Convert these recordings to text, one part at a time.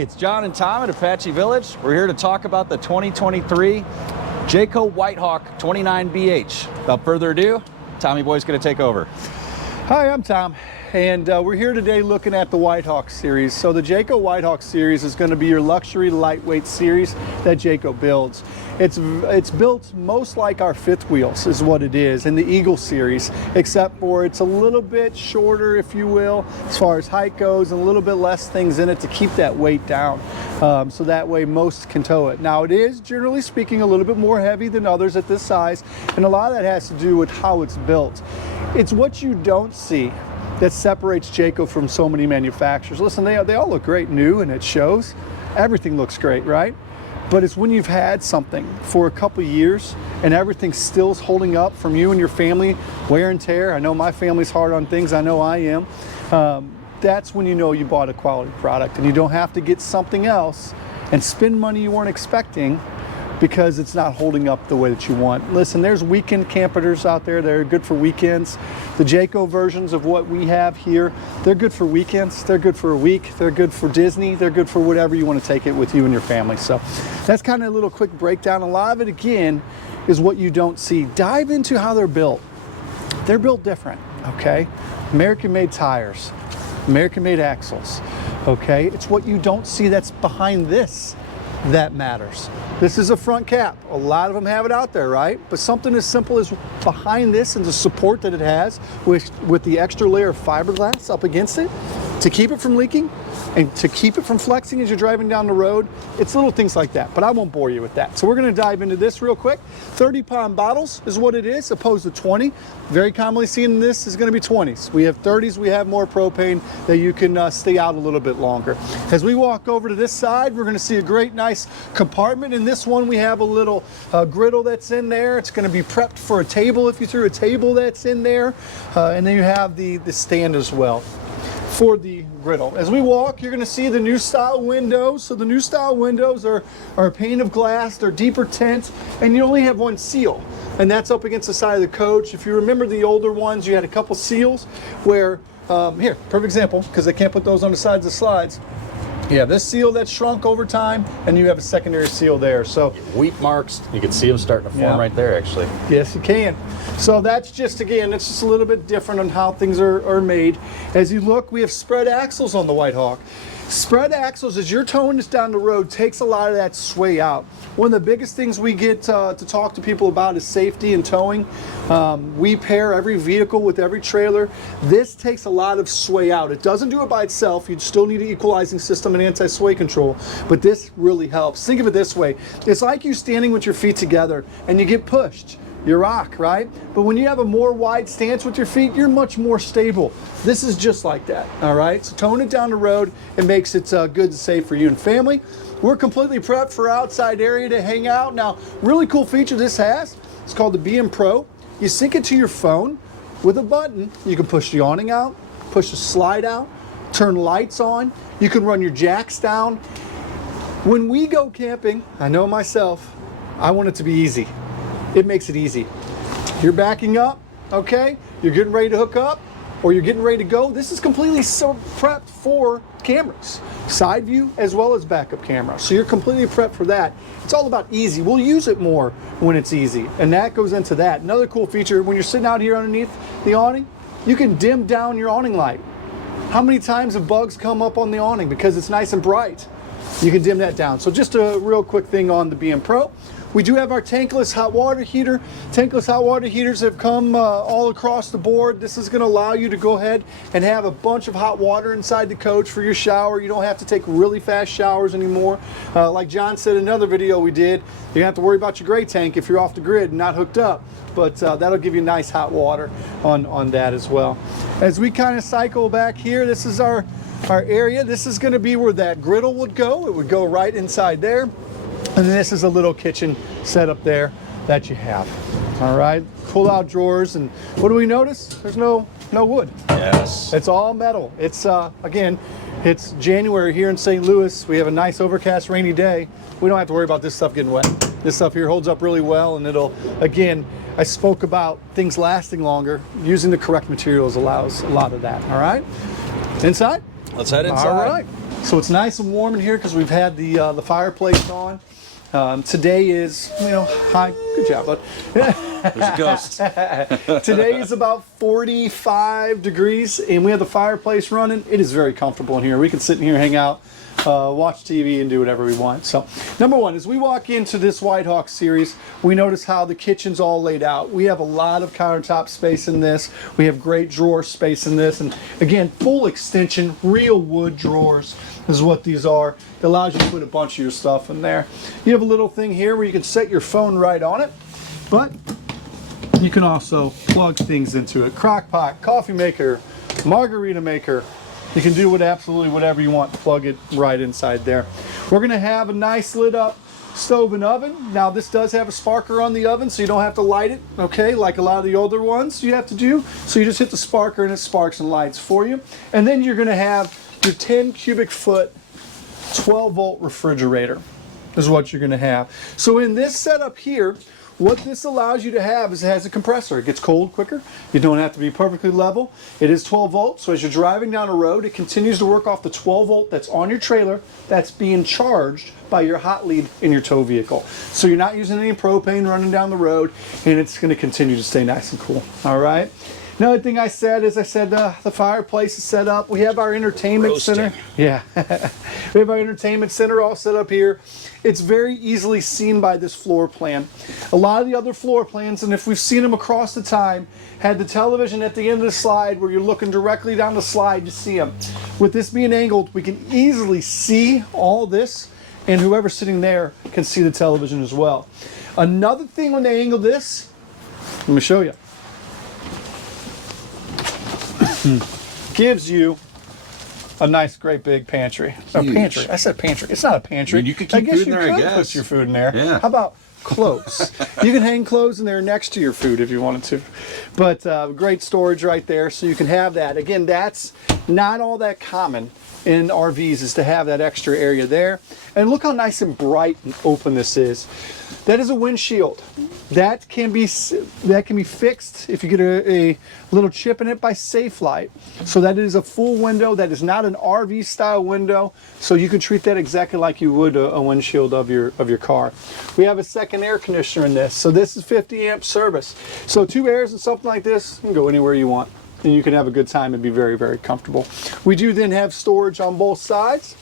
Hey, it's John and Tom at Apache Village. We're here to talk about the 2023 Jayco Whitehawk 29BH. Without further ado, Tommy Boy's going to take over. Hi, I'm Tom, and we're here today looking at the Whitehawk series. So the Jayco Whitehawk series is going to be your luxury lightweight series that Jayco builds. It's built most like our fifth wheels is what it is in the Eagle series, except for it's a little bit shorter, if you will, as far as height goes, and a little bit less things in it to keep that weight down, so that way most can tow it. Now it is, generally speaking, a little bit more heavy than others at this size, and a lot of that has to do with how it's built. It's what you don't see that separates Jayco from so many manufacturers. Listen, they all look great new, and it shows. Everything looks great, right? But it's when you've had something for a couple years and everything still's holding up from you and your family, wear and tear. I know my family's hard on things, I know I am. That's when you know you bought a quality product, and you don't have to get something else and spend money you weren't expecting because it's not holding up the way that you want. Listen, there's weekend campers out there that are good for weekends. The Jayco versions of what we have here, they're good for weekends, they're good for a week, they're good for Disney, they're good for whatever you want to take it with you and your family. So that's kind of a little quick breakdown. A lot of it, again, is what you don't see. Dive into how they're built. They're built different, okay? American-made tires, American-made axles, okay? It's what you don't see that's behind this that matters. This is a front cap. A lot of them have it out there, right? But something as simple as behind this and the support that it has with the extra layer of fiberglass up against it to keep it from leaking and to keep it from flexing as you're driving down the road. It's little things like that, but I won't bore you with that. So we're gonna dive into this real quick. 30-pound bottles is what it is, opposed to 20. Very commonly seen in this is gonna be 20s. We have 30s, we have more propane that you can stay out a little bit longer. As we walk over to this side, we're gonna see a great nice compartment. In this one, we have a little griddle that's in there. It's gonna be prepped for a table if you threw a table that's in there. And then you have the stand as well for the griddle. As we walk, you're going to see the new style windows. So the new style windows are a pane of glass, they're deeper tint, and you only have one seal, and that's up against the side of the coach. If you remember the older ones, you had a couple seals where, here, perfect example, because I can't put those on the sides of the slides. You have this seal that's shrunk over time, and you have a secondary seal there. So Wheat marks, you can see them starting to form right there, actually. Yes, you can. So that's just, again, it's just a little bit different on how things are made. As you look, we have spread axles on the Whitehawk. Spread axles, as you're towing this down the road, takes a lot of that sway out. One of the biggest things we get to talk to people about is safety and towing. We pair every vehicle with every trailer. This takes a lot of sway out. It doesn't do it by itself. You still need an equalizing system and anti-sway control, but this really helps. Think of it this way. It's like you standing with your feet together and you get pushed. You rock, right? But when you have a more wide stance with your feet, you're much more stable. This is just like that, all right? So towing it down the road, it makes it good and safe for you and family. We're completely prepped for outside area to hang out. Now, really cool feature this has, it's called the BM Pro. You sync it to your phone with a button. You can push the awning out, push the slide out, turn lights on. You can run your jacks down. When we go camping, I know myself, I want it to be easy. It makes it easy. You're backing up, okay? You're getting ready to hook up, or you're getting ready to go. This is completely prepped for cameras, side view as well as backup camera. So you're completely prepped for that. It's all about easy. We'll use it more when it's easy, and that goes into that. Another cool feature, when you're sitting out here underneath the awning, you can dim down your awning light. How many times have bugs come up on the awning because it's nice and bright? You can dim that down. So just a real quick thing on the BM Pro. We do have our tankless hot water heater. Tankless hot water heaters have come all across the board. This is going to allow you to go ahead and have a bunch of hot water inside the coach for your shower. You don't have to take really fast showers anymore. Like John said in another video we did, you don't have to worry about your gray tank if you're off the grid and not hooked up. But that'll give you nice hot water on that as well. As we kind of cycle back here, this is our area. This is going to be where that griddle would go. It would go right inside there. And this is a little kitchen setup there that you have. All right, pull out drawers, and what do we notice? There's no wood. Yes. It's all metal. It's again, it's January here in St. Louis. We have a nice overcast rainy day. We don't have to worry about this stuff getting wet. This stuff here holds up really well, and it'll, again, I spoke about things lasting longer. Using the correct materials allows a lot of that. All right, inside? Let's head inside. All right. So it's nice and warm in here because we've had the fireplace on. Today is, hi, good job, bud. There's a ghost. Today is about 45 degrees and we have the fireplace running. It is very comfortable in here. We can sit in here, hang out, watch TV and do whatever we want. So number one, as we walk into this White Hawk series, we notice how the kitchen's all laid out. We have a lot of countertop space in this. We have great drawer space in this. And again, full extension, real wood drawers is what these are. It allows you to put a bunch of your stuff in there. You have a little thing here where you can set your phone right on it, but you can also plug things into it. Crock pot, coffee maker, margarita maker. You can do absolutely whatever you want, plug it right inside there. We're gonna have a nice lit up stove and oven. Now this does have a sparker on the oven, so you don't have to light it, okay, like a lot of the older ones you have to do. So you just hit the sparker and it sparks and lights for you. And then you're gonna have your 10 cubic foot 12 volt refrigerator is what you're going to have. So in this setup here, what this allows you to have is it has a compressor. It gets cold quicker. You don't have to be perfectly level. It is 12 volts, so as you're driving down a road, it continues to work off the 12 volt that's on your trailer that's being charged by your hot lead in your tow vehicle. So you're not using any propane running down the road, and it's going to continue to stay nice and cool. All right. Another thing I said is the fireplace is set up. We have our entertainment center. Yeah. We have our entertainment center all set up here. It's very easily seen by this floor plan. A lot of the other floor plans, and if we've seen them across the time, had the television at the end of the slide where you're looking directly down the slide to see them. With this being angled, we can easily see all this, and whoever's sitting there can see the television as well. Another thing when they angle this, let me show you. Gives you a nice, great big pantry. A pantry. I said pantry. It's not a pantry. I mean, you could keep food in there, I guess. Put your food in there. Yeah. How about clothes? You can hang clothes in there next to your food if you wanted to. But great storage right there, so you can have that. Again, that's not all that common in RVs, is to have that extra area there. And look how nice and bright and open this is. That is a windshield. That can be fixed if you get a little chip in it by Safe Light. So that is a full window. That is not an RV style window. So you can treat that exactly like you would a windshield of your car. We have a second air conditioner in this. So this is 50 amp service. So 2 airs and something like this, you can go anywhere you want. And you can have a good time and be very, very comfortable. We do then have storage on both sides.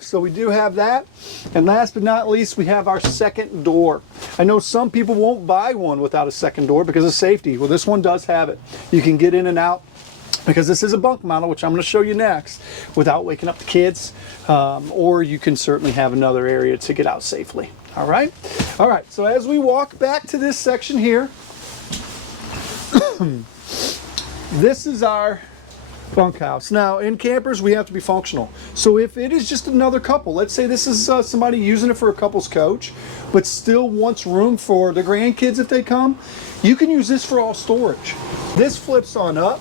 So we do have that. And last but not least, we have our second door. I know some people won't buy one without a second door because of safety. Well, this one does have it. You can get in and out because this is a bunk model, which I'm going to show you next, without waking up the kids. Or you can certainly have another area to get out safely. All right? All right, so as we walk back to this section here, this is our bunkhouse. Now, in campers, we have to be functional. So if it is just another couple, let's say this is somebody using it for a couple's coach, but still wants room for the grandkids if they come, you can use this for all storage. This flips on up.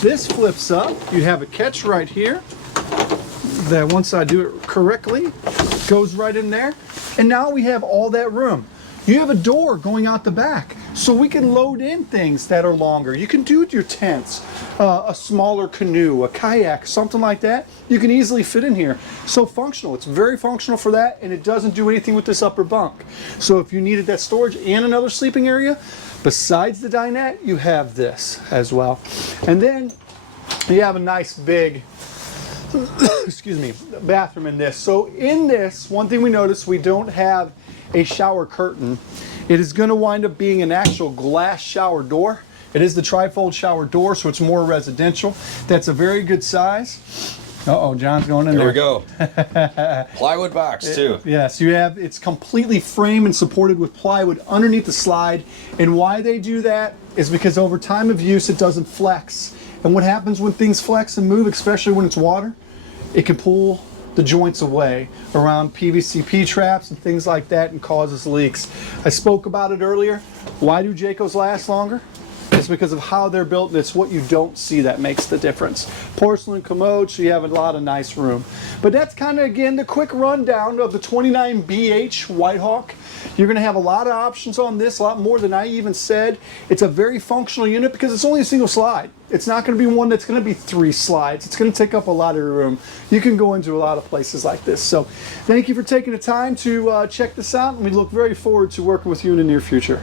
This flips up. You have a catch right here that, once I do it correctly, goes right in there. And now we have all that room. You have a door going out the back, so we can load in things that are longer. You can do your tents, a smaller canoe, a kayak, something like that. You can easily fit in here. So functional. It's very functional for that, and it doesn't do anything with this upper bunk. So if you needed that storage and another sleeping area, besides the dinette, you have this as well. And then you have a nice big excuse me, bathroom in this. So in this, one thing we noticed, we don't have a shower curtain. It is going to wind up being an actual glass shower door. It is the trifold shower door, so it's more residential. That's a very good size. Uh-oh, John's going in there. There we go. Plywood box, too. Yes, you have, it's completely framed and supported with plywood underneath the slide. And why they do that is because over time of use, it doesn't flex. And what happens when things flex and move, especially when it's water, it can pull the joints away around PVC P-traps and things like that and causes leaks. I spoke about it earlier. Why do Jaycos last longer? It's because of how they're built, and it's what you don't see that makes the difference. Porcelain commode, so you have a lot of nice room. But that's kind of, again, the quick rundown of the 29BH Whitehawk. You're going to have a lot of options on this, a lot more than I even said. It's a very functional unit because it's only a single slide. It's not going to be one that's going to be 3 slides. It's going to take up a lot of room. You can go into a lot of places like this. So thank you for taking the time to check this out, and we look very forward to working with you in the near future.